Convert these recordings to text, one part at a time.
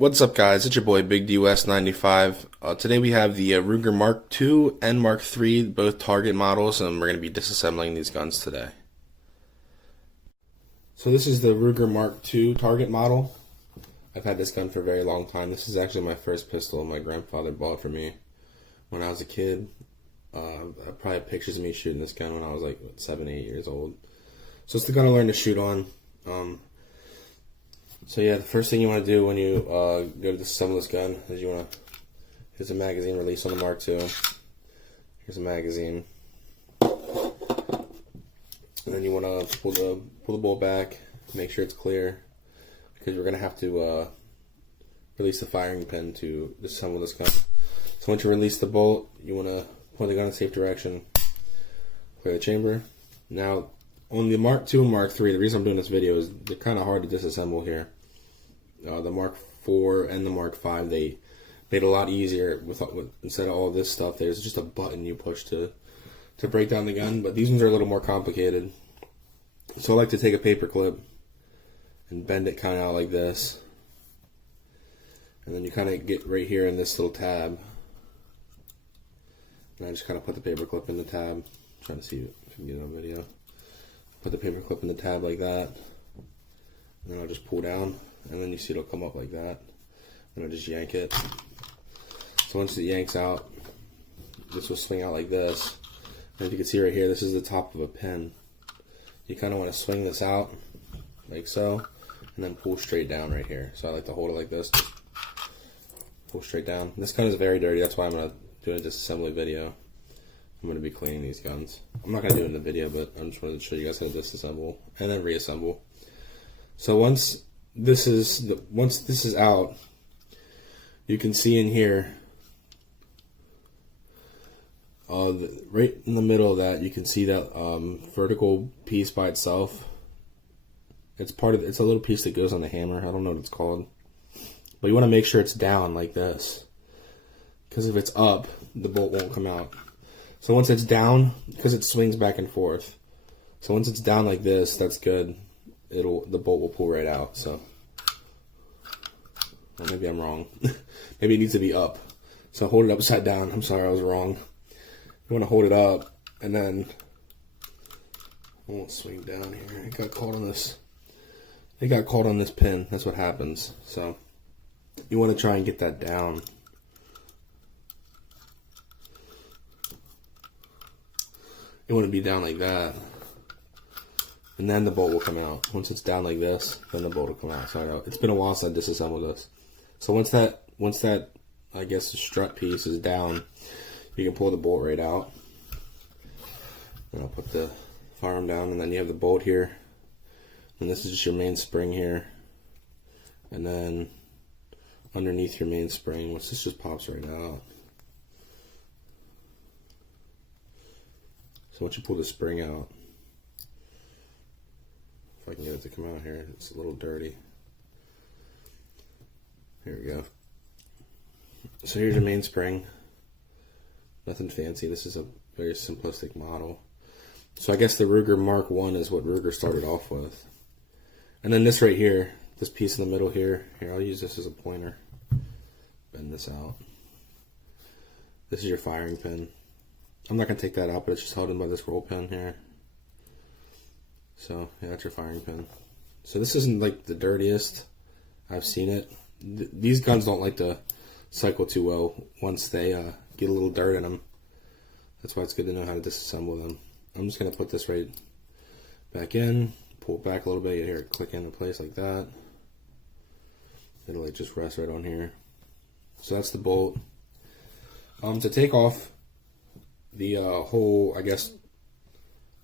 What's up, guys? It's your boy Big DUS 95. Today we have the Ruger Mark II and Mark III, both target models, and we're going to be disassembling these guns today. So this is the Ruger Mark II target model. I've had this gun for a very long time. This is actually my first pistol my grandfather bought for me when I was a kid. I probably have pictures of me shooting this gun when I was like 7, 8 years old. So it's the gun I learned to shoot on. So yeah, the first thing you want to do when you go to disassemble this gun is you want to, here's a magazine release on the Mark II. Here's a magazine. And then you want to pull the bolt back, make sure it's clear, because we're going to have to release the firing pin to disassemble this gun. So once you release the bolt, you want to point the gun in a safe direction, clear the chamber. Now, on the Mark II and Mark III, the reason I'm doing this video is they're kind of hard to disassemble here. The Mark IV and the Mark V, they made it a lot easier with instead of all this stuff. There's just a button you push to break down the gun, but these ones are a little more complicated. So I like to take a paper clip and bend it kind of out like this, and then you kind of get right here in this little tab, and I just kind of put the paper clip in the tab. I'm trying to see if you can get it on video. Put the paper clip in the tab like that, and then I'll just pull down, and then you see it'll come up like that, and I'll just yank it. So once it yanks out, this will swing out like this, and if you can see right here, this is the top of a pin. You kind of want to swing this out like so, and then pull straight down right here. So I like to hold it like this, just pull straight down. This gun is very dirty, that's why I'm going to do a disassembly video. I'm going to be cleaning these guns. I'm not going to do it in the video, but I just wanted to show you guys how to disassemble and then reassemble. So once this is out, you can see in here, right in the middle of that, you can see that vertical piece by itself. It's a little piece that goes on the hammer. I don't know what it's called, but you want to make sure it's down like this, because if it's up, the bolt won't come out. So once it's down, because it swings back and forth, so once it's down like this, that's good. The bolt will pull right out. So, well, maybe I'm wrong. Maybe it needs to be up. So hold it upside down. I'm sorry, I was wrong. You want to hold it up, and then I won't swing down here. It got caught on this. It got caught on this pin. That's what happens. So you want to try and get that down. You want to be down like that, and then the bolt will come out. Once it's down like this, then the bolt will come out. So I know it's been a while since I disassembled this. So once that I guess the strut piece is down, you can pull the bolt right out. And I'll put the firearm down, and then you have the bolt here, and this is just your main spring here, and then underneath your main spring, which this just pops right out. So once you pull the spring out, if I can get it to come out here, it's a little dirty. Here we go. So here's your main spring. Nothing fancy. This is a very simplistic model. So I guess the Ruger Mark I is what Ruger started off with. And then this right here, this piece in the middle here, I'll use this as a pointer. Bend this out. This is your firing pin. I'm not going to take that out, but it's just held in by this roll pin here. So, yeah, that's your firing pin. So this isn't like the dirtiest. I've seen it. These guns don't like to cycle too well once they get a little dirt in them. That's why it's good to know how to disassemble them. I'm just going to put this right back in, pull it back a little bit, you hear it click into place like that. It'll like just rest right on here. So that's the bolt. To take off the whole, I guess,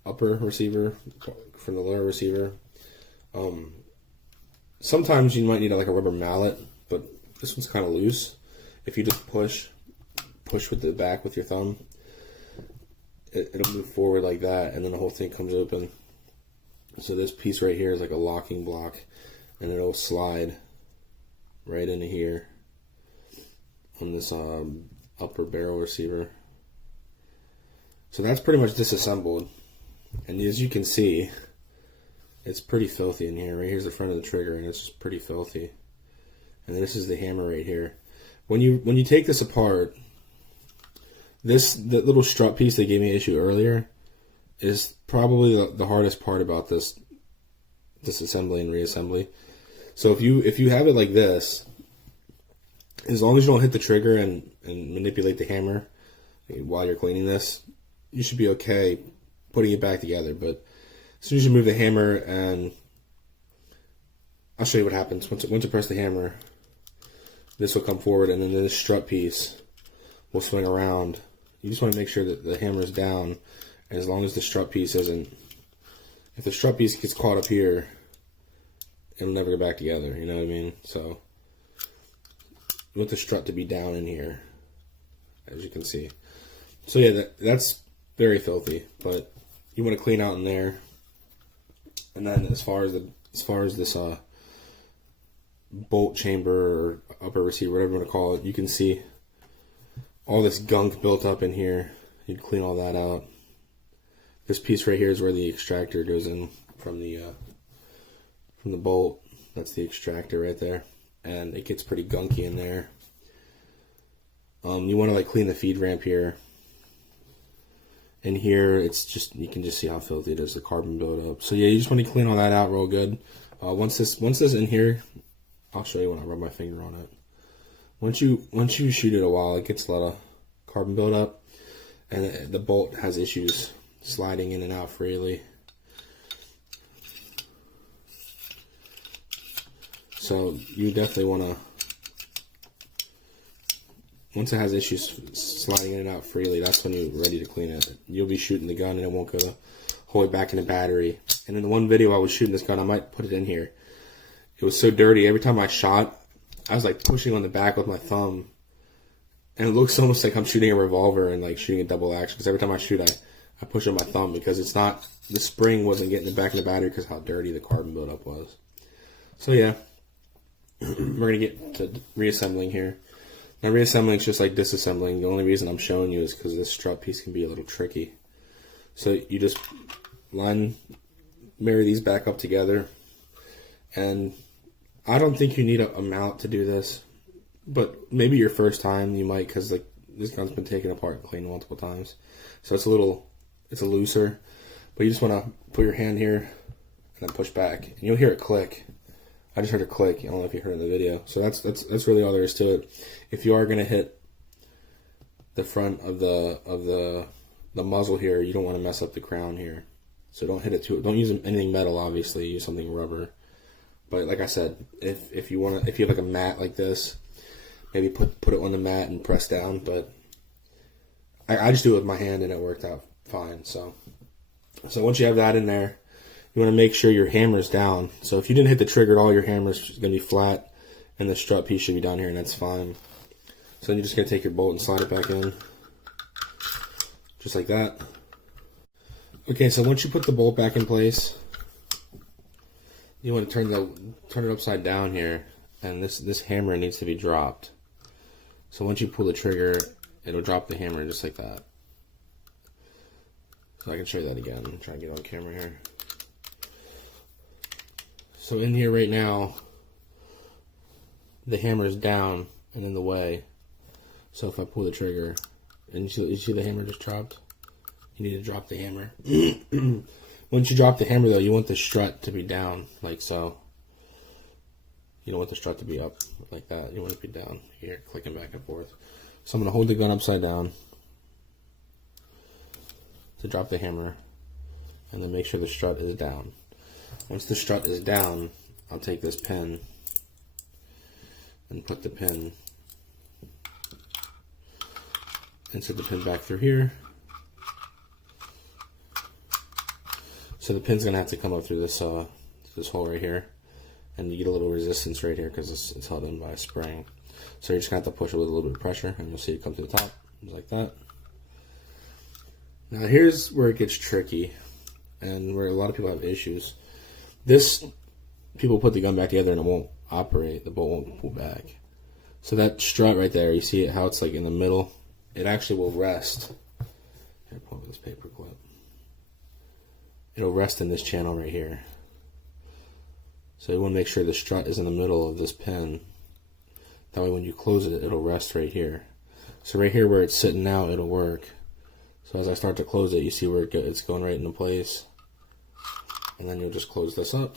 upper receiver from the lower receiver, sometimes you might need like a rubber mallet, but this one's kind of loose. If you just push with the back with your thumb, it'll move forward like that, and then the whole thing comes open. So this piece right here is like a locking block, and it'll slide right into here on this upper barrel receiver. So that's pretty much disassembled, and as you can see, it's pretty filthy in here. Right here's the front of the trigger, and it's just pretty filthy. and then this is the hammer right here. When you take this apart, the little strut piece they gave me an issue earlier is probably the hardest part about this disassembly and reassembly. So if you have it like this, as long as you don't hit the trigger and manipulate the hammer while you're cleaning this, you should be okay putting it back together. But as soon as you move the hammer, and I'll show you what happens. Once you press the hammer, this will come forward, and then this strut piece will swing around. You just want to make sure that the hammer is down, and as long as the strut piece isn't, if the strut piece gets caught up here, it'll never go back together, you know what I mean? So, you want the strut to be down in here, as you can see. So yeah, that's very filthy, but you want to clean out in there. And then as far as this bolt chamber or upper receiver, whatever you want to call it, you can see all this gunk built up in here. You'd clean all that out. This piece right here is where the extractor goes in from the bolt. That's the extractor right there, and it gets pretty gunky in there. You want to like clean the feed ramp here. And here, it's just, you can just see how filthy it is, the carbon buildup. So yeah, you just want to clean all that out real good. Once this in here, I'll show you when I rub my finger on it. Once you shoot it a while, it gets a lot of carbon buildup, and the bolt has issues sliding in and out freely. So you definitely want to, once it has issues sliding in and out freely, that's when you're ready to clean it. You'll be shooting the gun and it won't go the whole way back in the battery. And in the one video I was shooting this gun, I might put it in here. It was so dirty. Every time I shot, I was like pushing on the back with my thumb. And it looks almost like I'm shooting a revolver and like shooting a double action. Because every time I shoot, I push on my thumb because it's not, the spring wasn't getting the back of the battery because how dirty the carbon buildup was. So yeah, we're going to get to reassembling here. Now reassembling is just like disassembling. The only reason I'm showing you is because this strut piece can be a little tricky. So you just marry these back up together. And I don't think you need a mount to do this. But maybe your first time you might, because like this gun's been taken apart and cleaned multiple times. So it's a looser. But you just want to put your hand here and then push back. And you'll hear it click. I just heard it click. I don't know if you heard in the video. So that's really all there is to it. If you are going to hit the front of the muzzle here, you don't want to mess up the crown here. So don't hit it too. Don't use anything metal, obviously. Use something rubber. But like I said, if you have like a mat like this, maybe put it on the mat and press down. But I just do it with my hand and it worked out fine. So once you have that in there, you want to make sure your hammer's down. So if you didn't hit the trigger at all, your hammer's going to be flat, and the strut piece should be down here, and that's fine. So then you're just going to take your bolt and slide it back in, just like that. Okay, so once you put the bolt back in place, you want to turn it upside down here, and this hammer needs to be dropped. So once you pull the trigger, it'll drop the hammer just like that. So I can show you that again. I'm trying to get on camera here. So in here right now, the hammer is down and in the way. So if I pull the trigger, and you see the hammer just dropped? You need to drop the hammer. Once you drop the hammer though, you want the strut to be down, like so. You don't want the strut to be up like that. You want it to be down. Here, clicking back and forth. So I'm going to hold the gun upside down to drop the hammer, and then make sure the strut is down. Once the strut is down, I'll take this pin and put the pin, insert the pin back through here. So the pin's gonna have to come up through this hole right here, and you get a little resistance right here because it's held in by a spring. So you're just gonna have to push it with a little bit of pressure, and you'll see it come to the top, just like that. Now here's where it gets tricky, and where a lot of people have issues. People put the gun back together and it won't operate. The bolt won't pull back. So that strut right there, you see how it's like in the middle? It actually will rest. Here, pull up this paper clip. It'll rest in this channel right here. So you want to make sure the strut is in the middle of this pin. That way when you close it, it'll rest right here. So right here where it's sitting now, it'll work. So as I start to close it, you see where it's going right into place. And then you'll just close this up.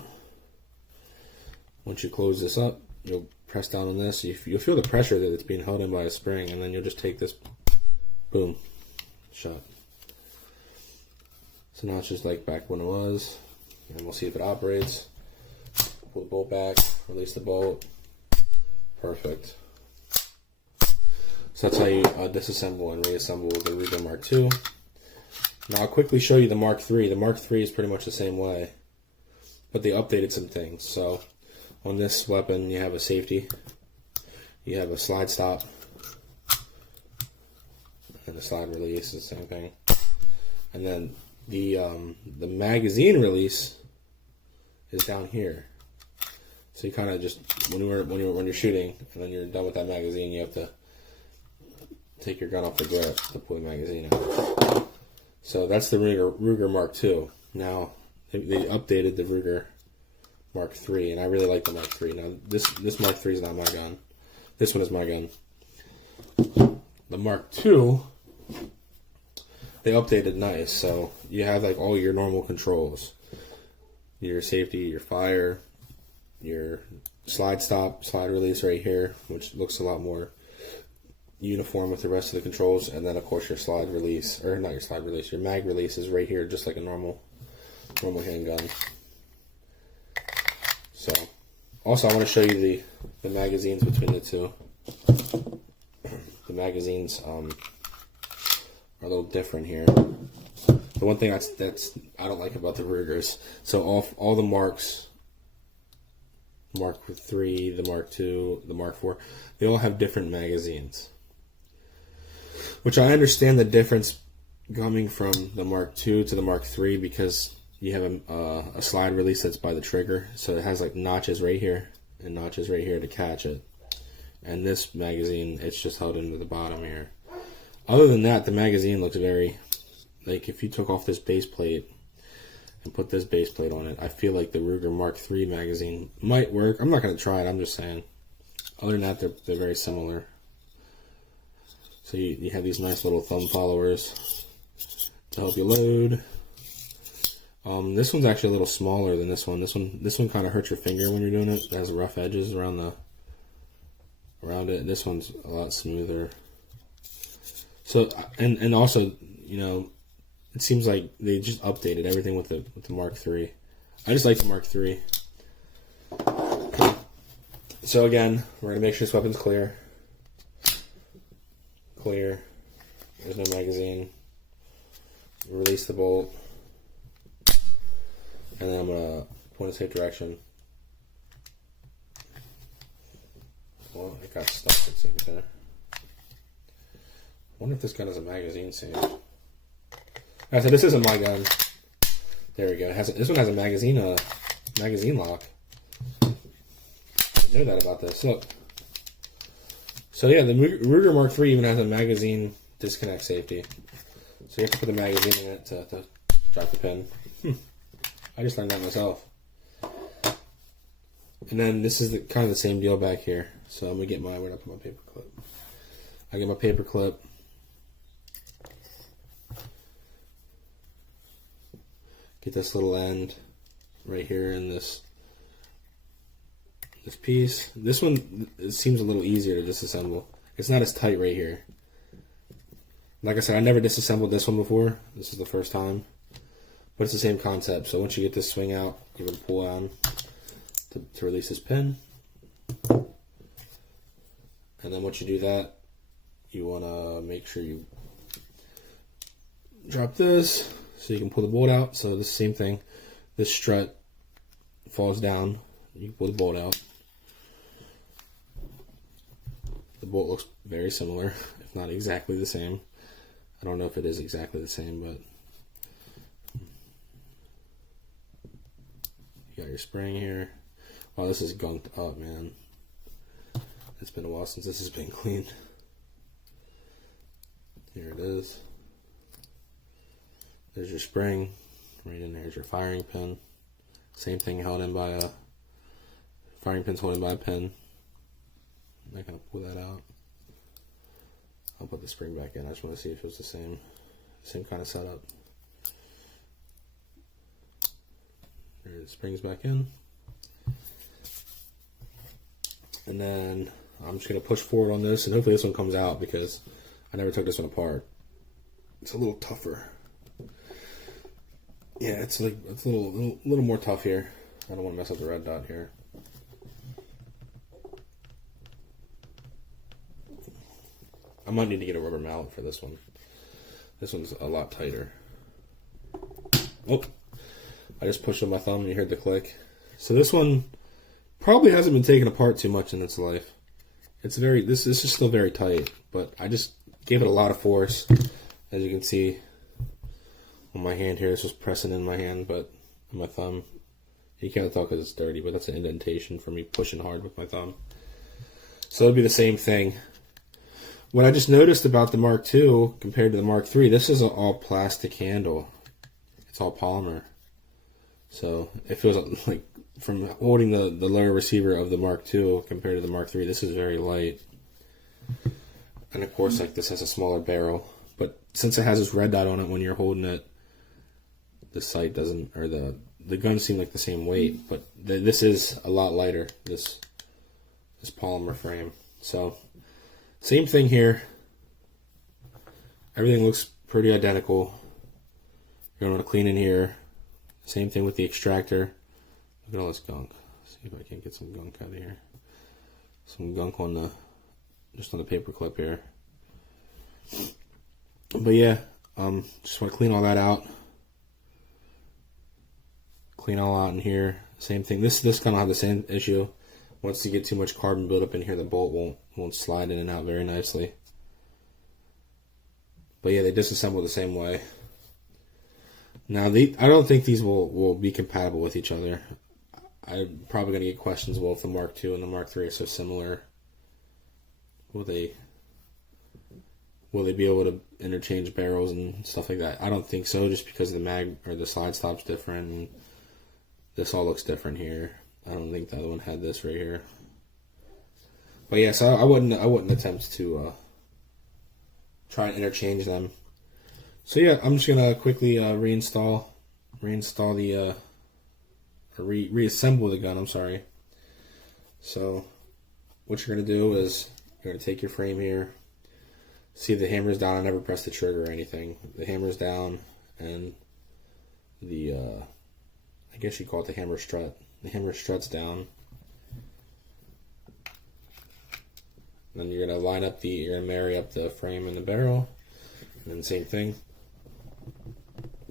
Once you close this up, you'll press down on this. You'll feel the pressure that it's being held in by a spring, and then you'll just take this, boom, shut. So now it's just like back when it was, and we'll see if it operates. Pull the bolt back, release the bolt. Perfect. So that's how you disassemble and reassemble the Ruger Mark II. Now I'll quickly show you the Mark III. The Mark III is pretty much the same way, but they updated some things. So on this weapon, you have a safety, you have a slide stop, and a slide release, the same thing. And then the magazine release is down here. So you kind of just when you're shooting and then you're done with that magazine, you have to take your gun off the grip to pull the magazine out. So that's the Ruger Mark II. Now they updated the Ruger Mark III, and I really like the Mark III. Now this Mark III is not my gun. This one is my gun. The Mark II, they updated nice. So you have like all your normal controls, your safety, your fire, your slide stop, slide release right here, which looks a lot more uniform with the rest of the controls, and then of course your slide release, or not your slide release, your mag release is right here, just like a normal handgun. So also I want to show you the magazines between the two. The magazines are a little different here. The one thing that's I don't like about the Rugers, so all the Marks, Mark III, the Mark II, the Mark IV, they all have different magazines. Which I understand the difference coming from the Mark II to the Mark III, because you have a slide release that's by the trigger, so it has like notches right here and notches right here to catch it. And this magazine, it's just held into the bottom here. Other than that, the magazine looks very, like if you took off this base plate and put this base plate on it, I feel like the Ruger Mark III magazine might work. I'm not going to try it, I'm just saying. Other than that, they're very similar. So you have these nice little thumb followers to help you load. This one's actually a little smaller than this one. This one kind of hurts your finger when you're doing it. It has rough edges around it. This one's a lot smoother. So and also, you know, it seems like they just updated everything with the Mark III. I just like the Mark III. So again, we're gonna make sure this weapon's clear. Clear. There's no magazine. Release the bolt. And then I'm going to point in the safe direction. Well, it got stuck, it seems there. I wonder if this gun has a magazine saved. Alright, so this isn't my gun. There we go. This one has a magazine lock. I didn't know that about this. Look. So yeah, the Ruger Mark III even has a magazine disconnect safety. So you have to put the magazine in it to drop the pin. I just learned that myself. And then this is kind of the same deal back here. So I'm going to get where did I put my paper clip? I get my paper clip. Get this little end right here in this piece. This one, it seems a little easier to disassemble. It's not as tight right here. Like I said, I never disassembled this one before. This is the first time. But it's the same concept. So once you get this swing out, you're going to pull on to release this pin. And then once you do that, you want to make sure you drop this so you can pull the bolt out. So the same thing. This strut falls down. You can pull the bolt out. The bolt looks very similar, if not exactly the same. I don't know if it is exactly the same, but you got your spring here. Wow, this is gunked up, man. It's been a while since this has been cleaned. Here it is. There's your spring. Right in there is your firing pin. Same thing held in by a firing pin's holding by a pin. I kind of pull that out. I'll put the spring back in. I just want to see if it was the same kind of setup. There, the spring's back in. And then I'm just going to push forward on this, and hopefully this one comes out because I never took this one apart. It's a little tougher. Yeah, it's a little more tough here. I don't want to mess up the red dot here. I might need to get a rubber mallet for this one. This one's a lot tighter. Oh, I just pushed with my thumb and you heard the click. So this one probably hasn't been taken apart too much in its life. This is still very tight, but I just gave it a lot of force. As you can see on my hand here, this was pressing in my hand, but on my thumb. You can't tell because it's dirty, but that's an indentation for me pushing hard with my thumb. So it'll be the same thing. What I just noticed about the Mark II compared to the Mark III, this is an all plastic handle. It's all polymer. So it feels like from holding the lower receiver of the Mark II compared to the Mark III, this is very light. And of course, like this has a smaller barrel. But since it has this red dot on it when you're holding it, the sight doesn't, or the guns seem like the same weight, but this is a lot lighter, this polymer frame. So same thing here. Everything looks pretty identical. You're going to clean in here. Same thing with the extractor. Look at all this gunk. Let's see if I can get some gunk out of here. Some gunk on just on the paper clip here. But yeah, just want to clean all that out. Clean all out in here. Same thing. This gonna have the same issue. Once you get too much carbon buildup in here, the bolt won't slide in and out very nicely. But yeah, they disassemble the same way. Now, I don't think these will be compatible with each other. I'm probably going to get questions, well, if the Mark II and the Mark III are so similar, will they be able to interchange barrels and stuff like that? I don't think so, just because the mag or the slide stop's different, and this all looks different here. I don't think the other one had this right here. But yeah, so I wouldn't attempt to try and interchange them. So yeah, I'm just gonna quickly reassemble the gun. I'm sorry. So what you're gonna do is you're gonna take your frame here. See if the hammer's down. I never press the trigger or anything. The hammer's down, and the I guess you call it the hammer strut. The hammer strut's down. Then you're gonna you're gonna marry up the frame and the barrel, and then same thing.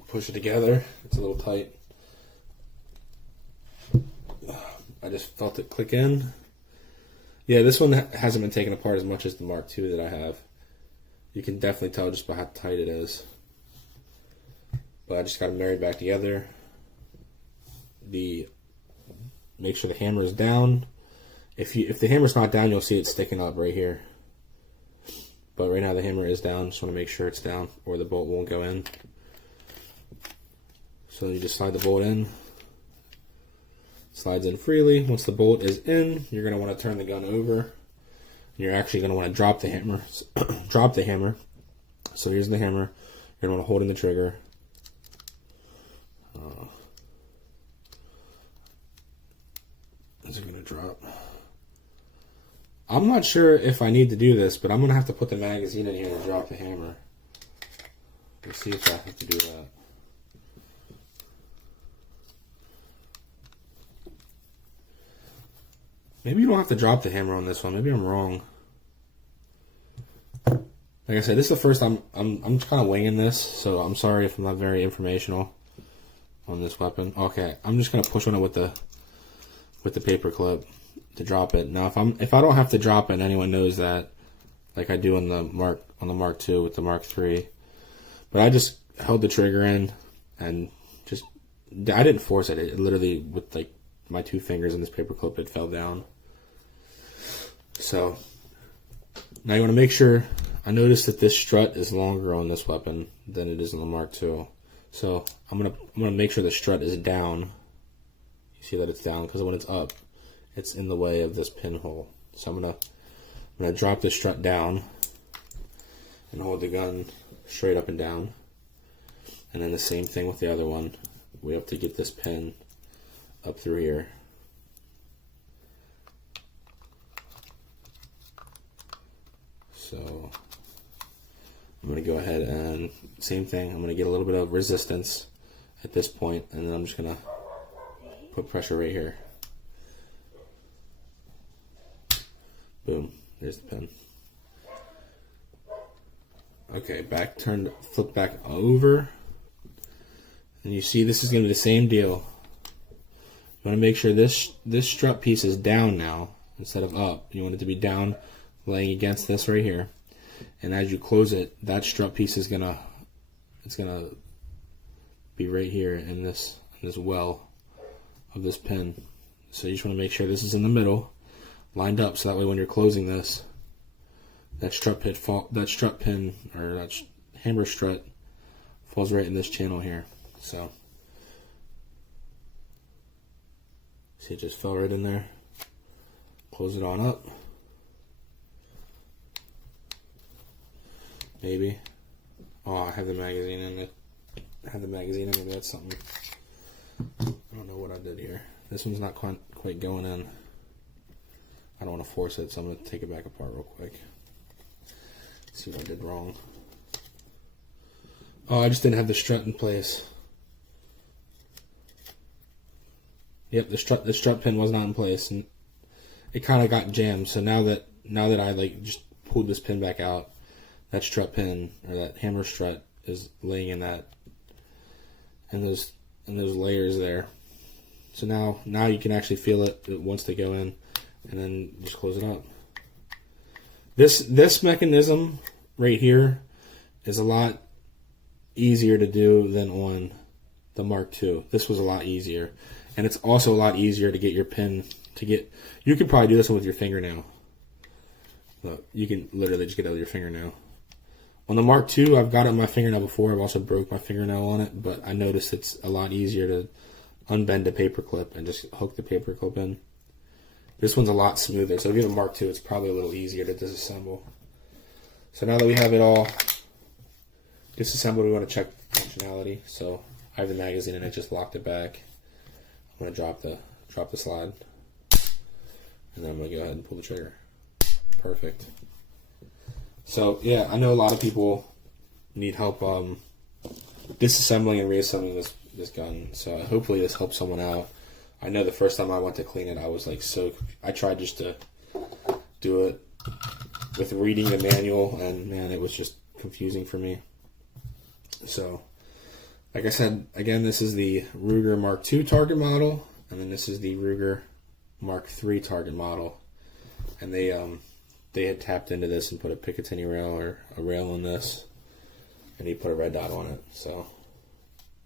Push it together. It's a little tight. I just felt it click in. Yeah, this one hasn't been taken apart as much as the Mark II that I have. You can definitely tell just by how tight it is. But I just got it married back together. Make sure the hammer is down. If the hammer's not down, you'll see it sticking up right here. But right now the hammer is down. Just want to make sure it's down, or the bolt won't go in. So you just slide the bolt in. Slides in freely. Once the bolt is in, you're going to want to turn the gun over. You're actually going to want to drop the hammer. Drop the hammer. So here's the hammer. You're going to want to hold in the trigger. Is it going to drop? I'm not sure if I need to do this, but I'm going to have to put the magazine in here and drop the hammer. Let's see if I have to do that. Maybe you don't have to drop the hammer on this one. Maybe I'm wrong. Like I said, this is the first I'm just kind of winging this, so I'm sorry if I'm not very informational on this weapon. Okay, I'm just gonna push on it with the paper clip to drop it. Now, if I don't have to drop it, anyone knows that, like I do on the Mark II with the Mark III. But I just held the trigger in and I didn't force it. It literally, with like my 2 fingers in this paper clip, it fell down. So now you want to make sure. I noticed that this strut is longer on this weapon than it is on the Mark II. So I'm gonna make sure the strut is down. You see that it's down because when it's up, it's in the way of this pinhole. So I'm gonna I'm going to drop the strut down and hold the gun straight up and down. And then the same thing with the other one. We have to get this pin up through here. So I'm going to go ahead and same thing. I'm going to get a little bit of resistance at this point, and then I'm just going to put pressure right here. Boom. There's the pin. Okay, flip back over. And you see this is going to be the same deal. You want to make sure this strut piece is down now instead of up. You want it to be down, laying against this right here. And as you close it, that strut piece is gonna be right here in this well of this pin. So you just want to make sure this is in the middle, lined up, so that way when you're closing this, that strut pin or that hammer strut falls right in this channel here. So see, it just fell right in there. Close it on up. Maybe. Oh, I have the magazine in it. Maybe that's something. I don't know what I did here. This one's not quite going in. I don't want to force it, so I'm going to take it back apart real quick. See what I did wrong. Oh, I just didn't have the strut in place. Yep, the strut pin was not in place, and it kind of got jammed. So now that I like just pulled this pin back out, that strut pin or that hammer strut is laying in that, and those layers there. So now you can actually feel it. It wants to go in, and then just close it up. This mechanism right here is a lot easier to do than on the Mark II. This was a lot easier, and it's also a lot easier to get your pin to get. You could probably do this one with your fingernail. Look, you can literally just get it with your fingernail. On the Mark II, I've got it on my fingernail before. I've also broke my fingernail on it, but I noticed it's a lot easier to unbend the paper clip and just hook the paper clip in. This one's a lot smoother, so if you have a Mark II, it's probably a little easier to disassemble. So now that we have it all disassembled, we want to check functionality. So I have the magazine and I just locked it back. I'm going to drop the slide, and then I'm going to go ahead and pull the trigger. Perfect. So yeah, I know a lot of people need help disassembling and reassembling this gun. So hopefully this helps someone out. I know the first time I went to clean it, I was like I tried just to do it with reading the manual, and man, it was just confusing for me. So, like I said, again, this is the Ruger Mark II target model, and then this is the Ruger Mark III target model. And they had tapped into this and put a Picatinny rail or a rail on this, and he put a red dot on it. So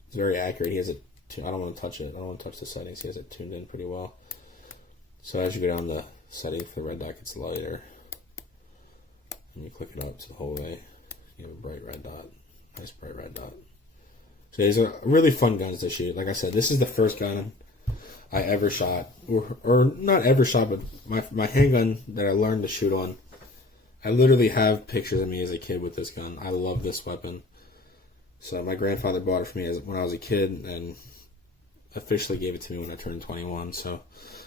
it's very accurate. He has it. I don't want to touch it. I don't want to touch the settings. He has it tuned in pretty well. So as you go down the setting for the red dot gets lighter, and you click it up to the whole way, you have a bright red dot. Nice bright red dot. So these are really fun guns to shoot. Like I said, this is the first gun I ever shot, or not ever shot, but my handgun that I learned to shoot on. I literally have pictures of me as a kid with this gun. I love this weapon. So my grandfather bought it for me when I was a kid, and officially gave it to me when I turned 21. So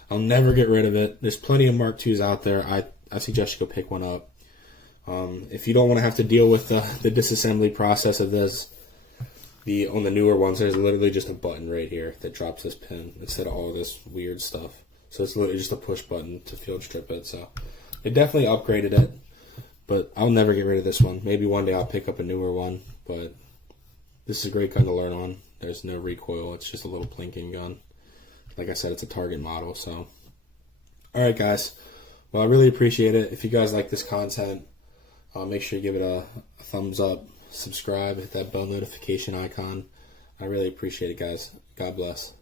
I'll never get rid of it. There's plenty of Mark IIs out there. I suggest you go pick one up. If you don't want to have to deal with the disassembly process of this, on the newer ones, there's literally just a button right here that drops this pin instead of all this weird stuff. So it's literally just a push button to field strip it. So they definitely upgraded it, but I'll never get rid of this one. Maybe one day I'll pick up a newer one, but this is a great gun to learn on. There's no recoil. It's just a little plinking gun. Like I said, it's a target model. So, all right, guys. Well, I really appreciate it. If you guys like this content, make sure you give it a thumbs up, subscribe, hit that bell notification icon. I really appreciate it, guys. God bless.